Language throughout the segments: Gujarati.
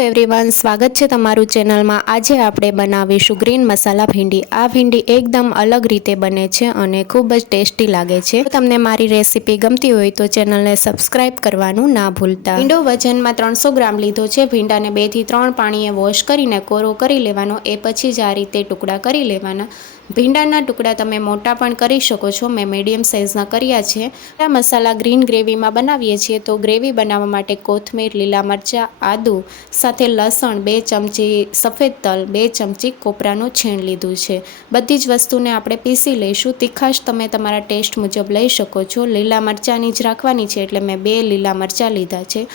એવરીવન, સ્વાગત છે તમારું ચેનલમાં। આજે આપણે બનાવીશું ગ્રીન મસાલા ભીંડી। આ ભીંડી એકદમ અલગ રીતે બને છે અને ખૂબ જ ટેસ્ટી લાગે છે। જો તમને મારી રેસીપી ગમતી હોય તો ચેનલને સબસ્ક્રાઇબ કરવાનું ના ભૂલતા। ભીંડો વજનમાં 300 ગ્રામ લીધો છે। ભીંડાને 2 થી 3 પાણીએ વોશ કરીને કોરો કરી લેવાનો। એ પછી જ આ રીતે ટુકડા કરી લેવાના। ભીંડાના ટુકડા તમે મોટા પણ કરી શકો છો, મેં મીડિયમ સાઇઝના કર્યા છે। આ મસાલા ગ્રીન ગ્રેવીમાં બનાવીએ છીએ તો ગ્રેવી બનાવવા માટે કોથમીર, લીલા મરચાં, આદુ સાથે લસણ, 2 ચમચી સફેદ તલ, 2 ચમચી કોપરાનું છીણ લીધું છે। બધી જ વસ્તુને આપણે પીસી લઈશું। તીખાશ તમે તમારા ટેસ્ટ મુજબ લઈ શકો છો। લીલા મરચાંની જ રાખવાની છે એટલે મેં 2 લીલા મરચાં લીધા છે।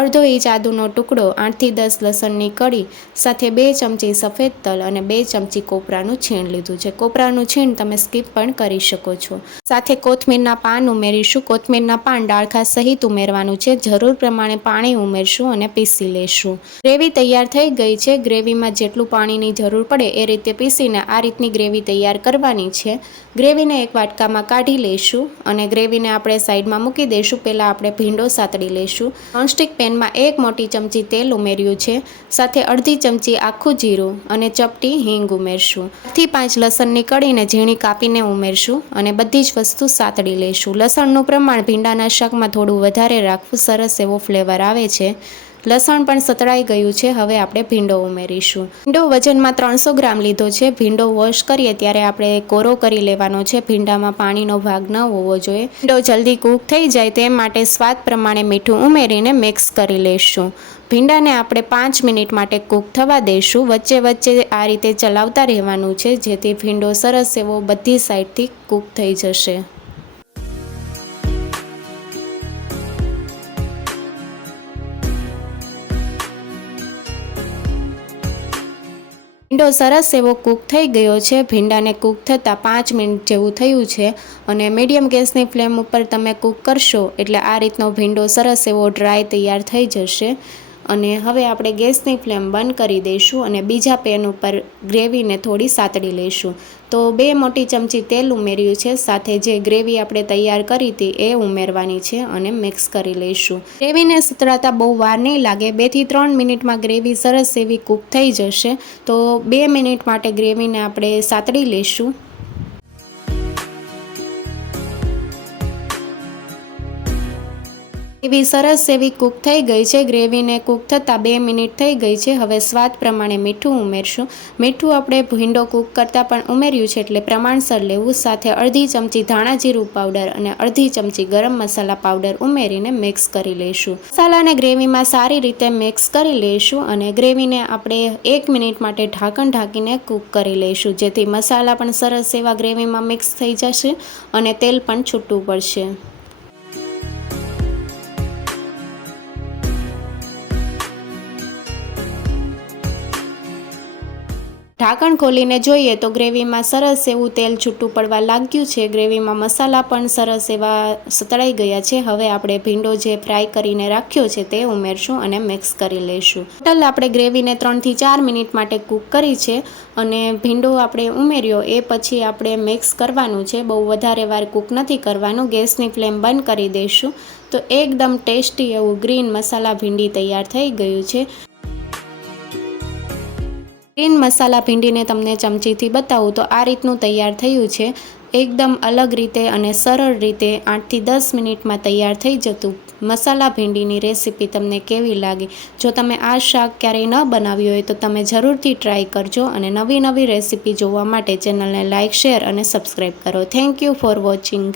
અડધો ઇંચ આદુનો ટુકડો, 8 થી 10 લસણની કળી સાથે 2 ચમચી સફેદ તલ અને 2 ચમચી કોપરાનું છીણ લીધું છે। કોપરાનું છીણ તમે સ્કીપ પણ કરી શકો છો। સાથે કોથમીરના પાન ઉમેરીશું। કોથમીરના પાન ડાળખા સહિત ઉમેરવાનું છે। જરૂર પ્રમાણે પાણી ઉમેરશું અને પીસી લેશું। ગ્રેવી તૈયાર થઈ ગઈ છે। ગ્રેવીમાં જેટલું પાણીની જરૂર પડે એ રીતે પીસીને આ રીતની ગ્રેવી તૈયાર કરવાની છે। ગ્રેવીને એક વાટકામાં કાઢી લઈશું અને ગ્રેવીને આપણે સાઈડમાં મૂકી દઈશું। પહેલાં આપણે ભીંડો સાતળી લઈશું। નોનસ્ટિક પેનમાં 1 મોટી ચમચી તેલ ઉમેર્યું છે, સાથે અડધી ચમચી આખું જીરું અને ચપટી હિંગ ઉમેરશું। 4 થી 5 લસણની કળીને ઝીણી કાપીને ઉમેરશું અને બધી જ વસ્તુ સાતળી લઈશું। લસણનું પ્રમાણ ભીંડાના શાકમાં થોડું વધારે રાખવું, સરસ એવો ફ્લેવર આવે છે। લસણ પણ સતળાઈ ગયું છે। હવે આપણે ભીંડો ઉમેરીશું। ભીંડો વજનમાં 300 ગ્રામ લીધો છે। ભીંડો વોશ કરીએ ત્યારે આપણે કોરો કરી લેવાનો છે। ભીંડામાં પાણીનો ભાગ ન હોવો જોઈએ। ભીંડો જલ્દી કૂક થઈ જાય તે માટે સ્વાદ પ્રમાણે મીઠું ઉમેરીને મિક્સ કરી લઈશું। ભીંડાને આપણે 5 મિનિટ માટે કૂક થવા દઈશું। વચ્ચે વચ્ચે આ રીતે ચલાવતા રહેવાનું છે જેથી ભીંડો સરસ એવો બધી સાઈડથી કૂક થઈ જશે। ભીંડો સરસ એવો કૂક થઈ ગયો છે। ભીંડાને કૂક થતાં 5 મિનિટ જેવું થયું છે અને મીડિયમ ગેસની ફ્લેમ ઉપર તમે કૂક કરશો એટલે આ રીતનો ભીંડો સરસ એવો ડ્રાય તૈયાર થઈ જશે। અને હવે આપણે ગેસની ફ્લેમ બંધ કરી દઈશું અને બીજા પેન ઉપર ગ્રેવીને થોડી સાતળી લઈશું। તો 2 મોટી ચમચી તેલ ઉમેર્યું છે, સાથે જે ગ્રેવી આપણે તૈયાર કરી હતી એ ઉમેરવાની છે અને મિક્સ કરી લઈશું। ગ્રેવીને સતળાતા બહુ વાર નહીં લાગે। 2 થી 3 મિનિટમાં ગ્રેવી સરસ એવી કૂક થઈ જશે। તો 2 મિનિટ માટે ગ્રેવીને આપણે સાતળી લઈશું। ગ્રેવી સરસ એવી કૂક થઈ ગઈ છે। ગ્રેવીને કૂક થતાં 2 મિનિટ થઈ ગઈ છે। હવે સ્વાદ પ્રમાણે મીઠું ઉમેરશું। મીઠું આપણે ભીંડો કૂક કરતાં પણ ઉમેર્યું છે એટલે પ્રમાણસર લેવું। સાથે અડધી ચમચી ધાણા જીરું પાવડર અને અડધી ચમચી ગરમ મસાલા પાવડર ઉમેરીને મિક્સ કરી લઈશું। મસાલાને ગ્રેવીમાં સારી રીતે મિક્સ કરી લઈશું અને ગ્રેવીને આપણે 1 મિનિટ માટે ઢાંકણ ઢાંકીને કૂક કરી લઈશું, જેથી મસાલા પણ સરસ એવા ગ્રેવીમાં મિક્સ થઈ જશે અને તેલ પણ છૂટું પડશે। ઢાંકણ ખોલીને જોઈએ તો ગ્રેવીમાં સરસ એવું તેલ છૂટું પડવા લાગ્યું છે। ગ્રેવીમાં મસાલા પણ સરસ એવા સતળાઈ ગયા છે। હવે આપણે ભીંડો જે ફ્રાય કરીને રાખ્યો છે તે ઉમેરશું અને મિક્સ કરી લઈશું। ટોટલ આપણે ગ્રેવીને 3 થી 4 મિનિટ માટે કૂક કરી છે અને ભીંડો આપણે ઉમેર્યો એ પછી આપણે મિક્સ કરવાનું છે। બહુ વધારે વાર કૂક નથી કરવાનું। ગેસની ફ્લેમ બંધ કરી દઈશું તો એકદમ ટેસ્ટી એવું ગ્રીન મસાલા ભીંડી તૈયાર થઈ ગયું છે। ગ્રીન મસાલા ભીંડીને તમને ચમચીથી બતાવું તો આ રીતનું તૈયાર થયું છે। એકદમ અલગ રીતે અને સરળ રીતે 8 થી 10 મિનિટમાં તૈયાર થઈ જતું મસાલા ભીંડીની રેસીપી તમને કેવી લાગી? જો તમે આ શાક ક્યારેય ન બનાવ્યું હોય તો તમે જરૂરથી ટ્રાય કરજો અને નવી રેસીપી જોવા માટે ચેનલને લાઇક, શેર અને સબસ્ક્રાઈબ કરો। Thank you for watching.